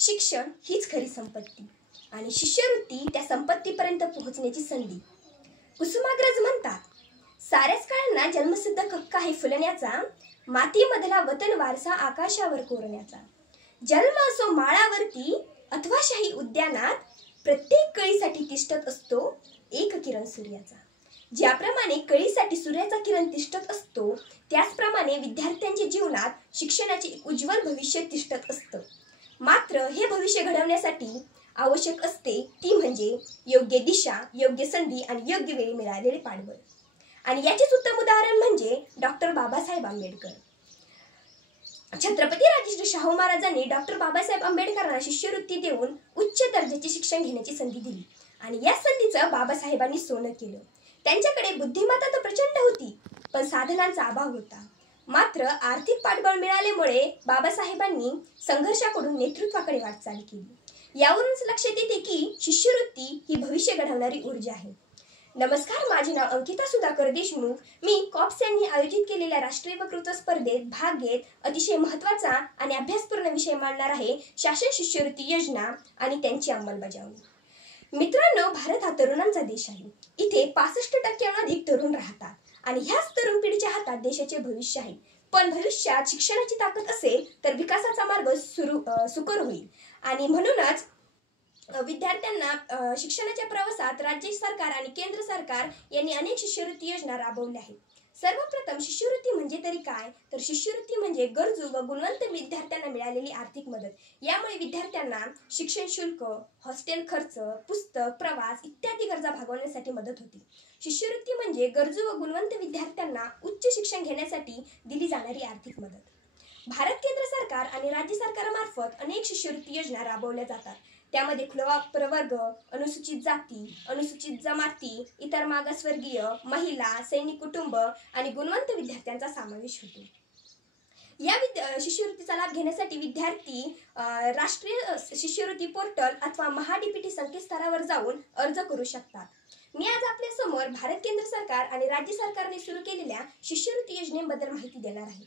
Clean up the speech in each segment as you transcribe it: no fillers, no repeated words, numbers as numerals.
शिक्षण हीच खरी संपत्ती आणि शिष्यवृत्ती त्या संपत्तीपर्यंत पोहोचण्याची संधी. कुसुमाग्रज म्हणतात, साऱ्याच काळांना जन्मसिद्ध हक्क आहे फुलण्याचा, मातीमधला वतन वारसा आकाशावर कोरण्याचा. जन्म असो माळावरती अथवा शाही उद्यानात, प्रत्येक कळीसाठी तिष्ठत असतो एक किरण सूर्याचा. ज्याप्रमाणे कळीसाठी सूर्याचा किरण तिष्ठत असतो, त्याचप्रमाणे विद्यार्थ्यांच्या जीवनात शिक्षणाचे एक उज्ज्वल भविष्य तिष्ठत असतं. मात्र हे भविष्य घडवण्यासाठी आवश्यक असते ती म्हणजे योग्य दिशा, योग्य संधी आणि योग्य वेळी मिळालेले पाठबळ. आणि याचेच उत्तम उदाहरण म्हणजे डॉक्टर बाबासाहेब आंबेडकर. छत्रपती राजश्री शाहू महाराजांनी डॉक्टर बाबासाहेब आंबेडकरांना शिष्यवृत्ती देऊन उच्च दर्जाचे शिक्षण घेण्याची संधी दिली आणि या संधीचं बाबासाहेबांनी सोनं केलं. त्यांच्याकडे बुद्धिमत्ता तर प्रचंड होती, पण साधनांचा अभाव होता. मात्र आर्थिक पाठबळ मिळाल्यामुळे बाबासाहेबांनी संघर्षाकडून नेतृत्वाकडे वाटचाल केली. यावरूनच लक्षात येते की शिष्यवृत्ती ही भविष्य घडवणारी ऊर्जा आहे. नमस्कार, माझे नाव अंकिता सुधाकर देशमुख. मी कॉप्स यांनी आयोजित केलेल्या राष्ट्रीय वक्तृत्व स्पर्धेत भाग घेत अतिशय महत्त्वाचा आणि अभ्यासपूर्ण विषय मांडणार आहे, शासन शिष्यवृत्ती योजना आणि त्यांची अंमलबजावणी. मित्रांनो, भारत हा तरुणांचा देश आहे. इथे 65% अधिक तरुण राहतात आणि ह्याच तरुण पिढीच्या हातात देशाचे भविष्य आहे. पण भविष्यात शिक्षणाची ताकद असेल तर विकासाचा मार्ग सुकर होईल. आणि म्हणूनच विद्यार्थ्यांना शिक्षणाच्या प्रवासात राज्य सरकार आणि केंद्र सरकार यांनी अनेक शिष्यवृत्ती योजना राबवल्या आहेत. सर्वप्रथम शिष्यवृत्ती म्हणजे तरी काय, तर शिष्यवृत्ती म्हणजे गरजू व गुणवंत विद्यार्थ्यांना मिळालेली आर्थिक मदत. यामुळे विद्यार्थ्यांना शिक्षण शुल्क, हॉस्टेल खर्च, पुस्तक, प्रवास इत्यादी गरजा भागवण्यासाठी मदत होती. शिष्यवृत्ती म्हणजे गरजू व गुणवंत विद्यार्थ्यांना उच्च शिक्षण घेण्यासाठी दिली जाणारी आर्थिक मदत. भारत केंद्र सरकार आणि राज्य सरकारमार्फत अनेक शिष्यवृत्ती योजना राबवल्या जातात. त्यामध्ये खुला प्रवर्ग, अनुसूचित जाती, अनुसूचित जमाती, इतर मागासवर्गीय, महिला, सैनिक कुटुंब आणि गुणवंत विद्यार्थ्यांचा समावेश होतो. या शिष्यवृत्तीचा लाभ घेण्यासाठी विद्यार्थी राष्ट्रीय शिष्यवृत्ती पोर्टल अथवा महाडीपीटी संकेतस्थळावर जाऊन अर्ज करू शकतात. मी आज आपल्या समोर भारत केंद्र सरकार आणि राज्य सरकारने सुरू केलेल्या शिष्यवृत्ती योजनेबद्दल माहिती देणार आहे.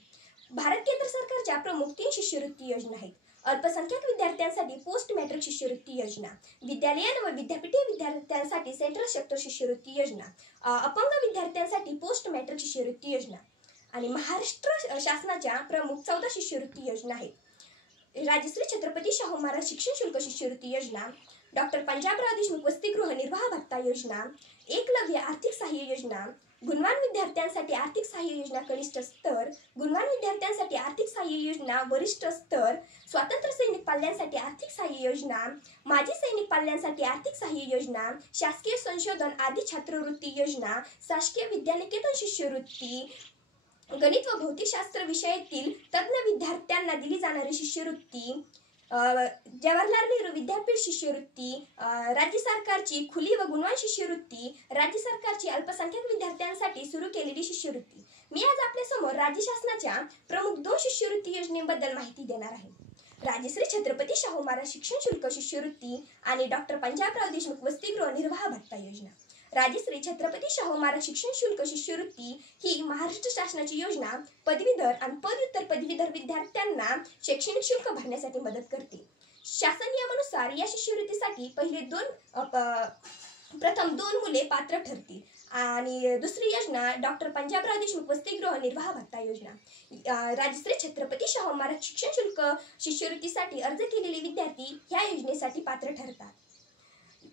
भारत केंद्र सरकारच्या प्रमुख 3 शिष्यवृत्ती योजना आहेत. अल्पसंख्याक विद्यार्थ्यांसाठी पोस्ट मॅट्रिक शिष्यवृत्ती योजना, विद्यालयीन व विद्यापीठीय विद्यार्थ्यांसाठी सेंट्रल सेक्टर शिष्यवृत्ती योजना, अपंग विद्यार्थ्यांसाठी पोस्ट मॅट्रिक शिष्यवृत्ती योजना आणि महाराष्ट्र शासनाच्या प्रमुख 14 शिष्यवृत्ती योजना आहेत. राजश्री छत्रपती शाहू महाराज शिक्षण शुल्क शिष्यवृत्ती योजना, डॉक्टर पंजाबराव देशमुख वसतिगृह निर्वाह भत्ता योजना, एकलव्य आर्थिक सहाय्य योजना, गुणवान विद्यार्थ्यांसाठी आर्थिक सहाय्य योजना कनिष्ठ स्तर, गुणवान विद्यार्थ्यांसाठी आर्थिक सहाय्य योजना वरिष्ठ स्तर, स्वातंत्र्य सैनिक पाल्यांसाठी आर्थिक सहाय्य योजना, माजी सैनिक पाल्यांसाठी आर्थिक सहाय्य योजना, शासकीय संशोधन आदी छात्रवृत्ती योजना, शासकीय विद्यानिकेतन शिष्यवृत्ती, गणित व भौतिकशास्त्र विषयातील तज्ञ विद्यार्थ्यांना दिली जाणारी शिष्यवृत्ती, जवाहरलाल नेहरू विद्यापीठ शिष्यवृत्ती, राज्य सरकारची खुली व गुणवान शिष्यवृत्ती, राज्य सरकारची अल्पसंख्याक विद्यार्थ्यांसाठी सुरू केलेली शिष्यवृत्ती. मी आज आपल्या समोर राज्य शासनाच्या प्रमुख 2 शिष्यवृत्ती योजनेबद्दल माहिती देणार आहे. राजश्री छत्रपती शाहू महाराज शिक्षण शुल्क शिष्यवृत्ती आणि डॉक्टर पंजाबराव देशमुख वसतिगृह निर्वाह भत्ता योजना. राजश्री छत्रपती शाहू महाराज शिक्षण शुल्क शिष्यवृत्ती ही महाराष्ट्र शासनाची योजना पदवीधर आणि पदव्युत्तर पदवीधर विद्यार्थ्यांना शैक्षणिक शुल्क भरण्यासाठी मदत करते. शासन नियमानुसार या शिष्यवृत्तीसाठी प्रथम 2 मुले पात्र ठरतील आणि दुसरी योजना डॉक्टर पंजाबराव देशमुख वसतिगृह निर्वाह भत्ता योजना. राजश्री छत्रपती शाहू महाराज शिक्षण शुल्क शिष्यवृत्तीसाठी अर्ज केलेले विद्यार्थी ह्या योजनेसाठी पात्र ठरतात.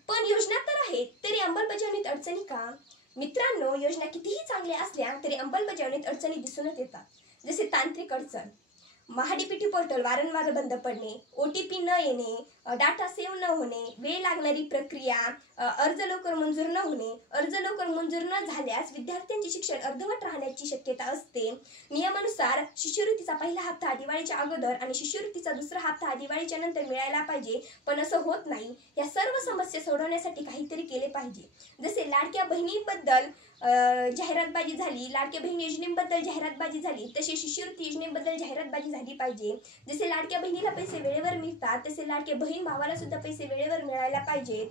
पण योजना तर आहेत, तरी अंमलबजावणीत अडचणी का? मित्रांनो, योजना कितीही चांगल्या असल्या तरी अंमलबजावणीत अडचणी दिसूनच येतात. जसे तांत्रिक अडचण, महाडीपीटी पोर्टल वारंवार बंद पडणे, OTP न येणे, डाटा सेव्ह न होणे, वेळ लागणारी प्रक्रिया, अर्ज लवकर मंजूर न होणे, अर्ज लवकर मंजूर न झाल्यास विद्यार्थ्यांचे शिक्षण अर्धवट राहण्याची शक्यता असते. नियमानुसार शिष्यवृत्तीचा पहिला हप्ता दिवाळीच्या अगोदर आणि शिष्यवृत्तीचा दुसरा हप्ता दिवाळीच्या नंतर मिळायला पाहिजे, पण असं होत नाही. या सर्व समस्या सोडवण्यासाठी काहीतरी केले पाहिजे. जसे लाडक्या बहिणीबद्दल जाहिरातबाजी झाली, लाडक्या बहीण योजनेबद्दल जाहिरातबाजी झाली, तसे शिष्यवृत्ती योजनेबद्दल जाहिरातबाजी झाली पाहिजे. जसे लाडक्या बहिणीला पैसे वेळेवर मिळतात, तसे लाडक्या बहीण भावाला सुद्धा पैसे वेळेवर मिळायला पाहिजेत.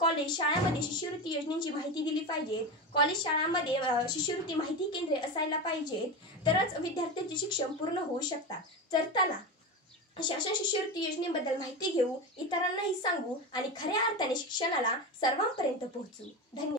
कॉलेज शाळांमध्ये शिष्यवृत्ती योजनेची माहिती दिली पाहिजे. कॉलेज शाळांमध्ये शिष्यवृत्ती माहिती केंद्रे असायला पाहिजेत, तरच विद्यार्थ्यांचे शिक्षण पूर्ण होऊ शकतात. चरताना शासन शिष्यवृत्ती योजनेबद्दल माहिती घेऊ, इतरांनाही सांगू आणि खऱ्या अर्थाने शिक्षणाला सर्वांपर्यंत पोहोचवू. धन्यवाद.